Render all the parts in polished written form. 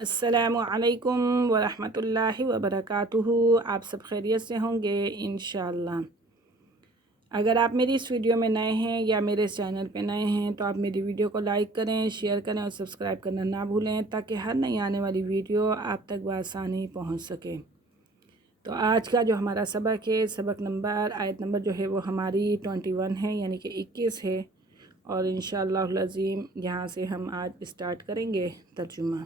السلام علیکم ورحمۃ اللہ وبرکاتہ۔ آپ سب خیریت سے ہوں گے انشاءاللہ۔ اگر آپ میری اس ویڈیو میں نئے ہیں یا میرے اس چینل پہ نئے ہیں تو آپ میری ویڈیو کو لائک کریں، شیئر کریں اور سبسکرائب کرنا نہ بھولیں تاکہ ہر نئی آنے والی ویڈیو آپ تک بآسانی پہنچ سکے۔ تو آج کا جو ہمارا سبق ہے، سبق نمبر آیت نمبر جو ہے وہ ہماری 21 ہے، یعنی کہ 21 ہے، اور انشاءاللہ العظیم یہاں سے ہم آج اسٹارٹ کریں گے ترجمہ۔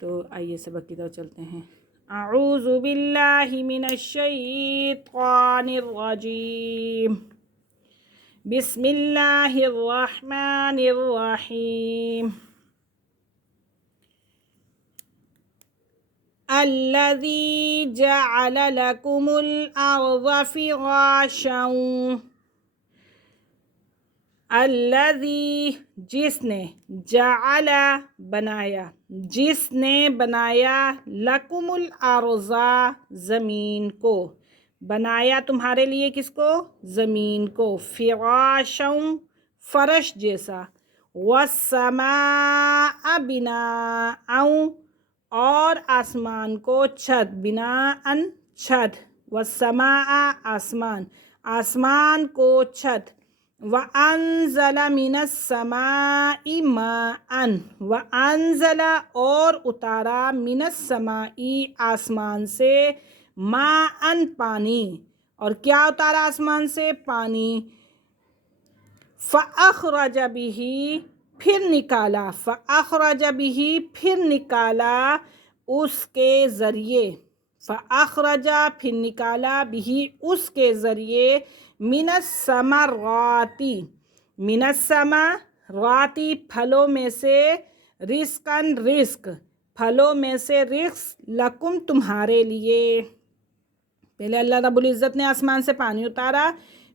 تو آئیے سبق کی طرف چلتے ہیں۔ اعوذ باللہ من الشیطان الرجیم، بسم اللہ الرحمن الرحیم۔ الذی جعل لکم الارض فراشا، الذی جس نے، جعل بنایا، جس نے بنایا، لکم الارض زمین کو، بنایا تمہارے لیے کس کو؟ زمین کو، فراشا فرش جیسا، والسماء بناء اور آسمان کو چھت، بناء چھت، والسماء آسمان، آسمان کو چھت، وَأَنزَلَ مِنَ السَّمَاءِ مَاءً، وَأَنزَلَ اور اتارا، مِنَ السَّمَاءِ آسمان سے، ماءً پانی، اور کیا اتارا آسمان سے؟ پانی، فَأَخْرَجَ بِهِ پھر نکالا، فَأَخْرَجَ بِهِ پھر نکالا اس کے ذریعے، فَأَخْرَجَ پھر نکالا، بِهِ اس کے ذریعے، من الثمرات، من الثمرات پھلوں میں سے، رزقاً رزق، پھلوں میں سے رزق، لکم تمہارے لیے۔ پہلے اللہ رب العزت نے آسمان سے پانی اتارا،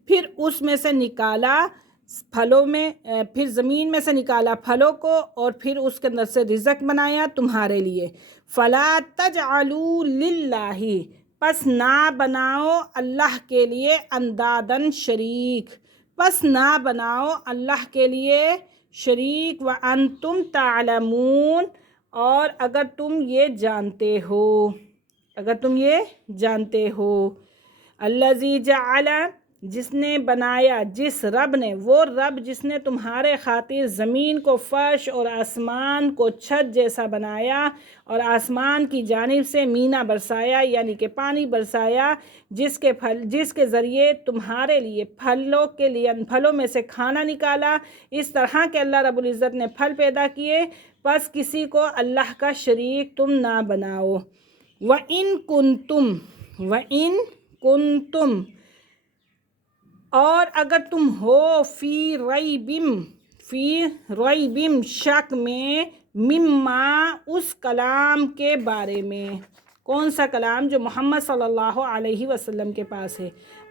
پھر اس میں سے نکالا پھلوں میں، پھر زمین میں سے نکالا پھلوں کو، اور پھر اس کے اندر سے رزق بنایا تمہارے لیے۔ فلا تجعلوا للہ پس نہ بناؤ اللہ کے لیے، اندادن شریک، پس نہ بناؤ اللہ کے لیے شریک، وانتم تعلمون اور اگر تم یہ جانتے ہو، اگر تم یہ جانتے ہو۔ الذی جعل جس نے بنایا، جس رب نے، وہ رب جس نے تمہارے خاطر زمین کو فرش اور آسمان کو چھت جیسا بنایا، اور آسمان کی جانب سے مینا برسایا یعنی کہ پانی برسایا، جس کے ذریعے تمہارے لیے پھلوں میں سے کھانا نکالا۔ اس طرح کے اللہ رب العزت نے پھل پیدا کیے، پس کسی کو اللہ کا شریک تم نہ بناؤ۔ وَإِن كُنتُم اور اگر تم ہو، فی ریبم شک میں، مما اس کلام کے بارے میں، کون سا کلام؟ جو محمد صلی اللہ علیہ وسلم کے پاس ہے۔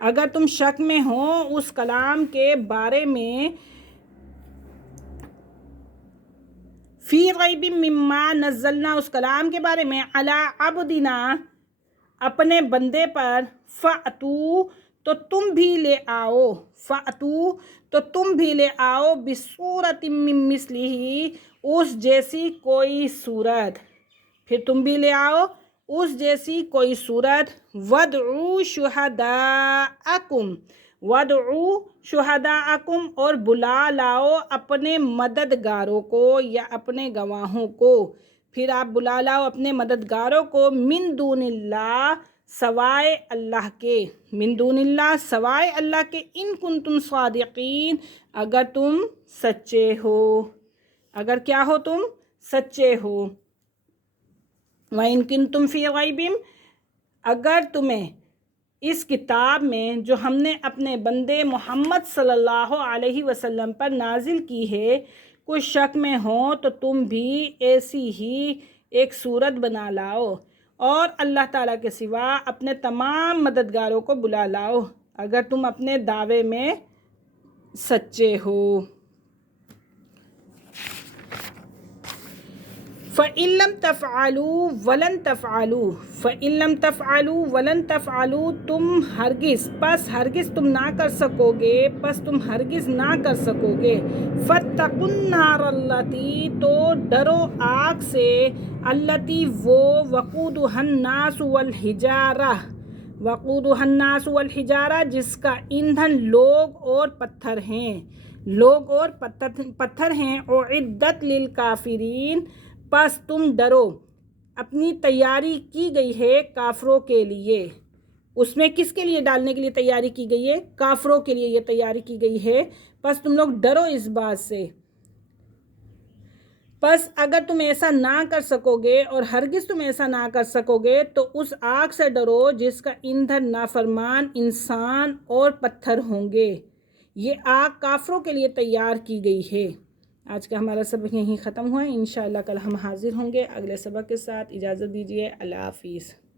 اگر تم شک میں ہو اس کلام کے بارے میں، فی ریب مما نزلنا اس کلام کے بارے میں، علی عبدنا اپنے بندے پر، فأتو تو تم بھی لے آؤ، فأتو تو تم بھی لے آؤ، بصورت من مثلہ اس جیسی کوئی صورت، پھر تم بھی لے آؤ اس جیسی کوئی صورت، وادعوا شہداءکم، وادعوا شہداءکم اور بلا لاؤ اپنے مددگاروں کو یا اپنے گواہوں کو، پھر آپ بلا لاؤ اپنے مددگاروں کو، من دون اللہ سوائے اللہ کے، من دون اللہ سوائے اللہ کے، ان کنتم صادقین اگر تم سچے ہو، اگر کیا ہو؟ تم سچے ہو۔ وَإِن كُنتُمْ فِي رَيْبٍ اگر تمہیں اس کتاب میں جو ہم نے اپنے بندے محمد صلی اللہ علیہ وسلم پر نازل کی ہے، کچھ شک میں ہو تو تم بھی ایسی ہی ایک صورت بنا لاؤ، اور اللہ تعالیٰ کے سوا اپنے تمام مددگاروں کو بلا لاؤ اگر تم اپنے دعوے میں سچے ہو۔ فَإِن لَّمْ تَفْعَلُوا وَلَن تَفْعَلُوا فَإِن لَّمْ تَفْعَلُوا وَلَن تَفْعَلُوا تم ہرگز تم نہ کر سکو گے، پس تم ہرگز نہ کر سکو گے۔ فَاتَّقُوا النَّارَ الَّتِی تو ڈرو آگ سے، الَّتِی وہ وَقُودُهَا النَّاسُ وَالْحِجَارَةُ جس کا ایندھن لوگ اور پتھر ہیں، اُعِدَّتْ لِلْکَافِرِینَ پس تم ڈرو، اپنی تیاری کی گئی ہے کافروں کے لیے۔ اس میں کس کے لیے ڈالنے کے لیے تیاری کی گئی ہے؟ کافروں کے لیے یہ تیاری کی گئی ہے، پس تم لوگ ڈرو اس بات سے۔ پس اگر تم ایسا نہ کر سکو گے اور ہرگز تم ایسا نہ کر سکو گے تو اس آگ سے ڈرو جس کا ایندھن نافرمان انسان اور پتھر ہوں گے۔ یہ آگ کافروں کے لیے تیار کی گئی ہے۔ آج کا ہمارا سبق یہیں ختم ہوا ہے۔ انشاءاللہ کل ہم حاضر ہوں گے اگلے سبق کے ساتھ۔ اجازت دیجیے، اللہ حافظ۔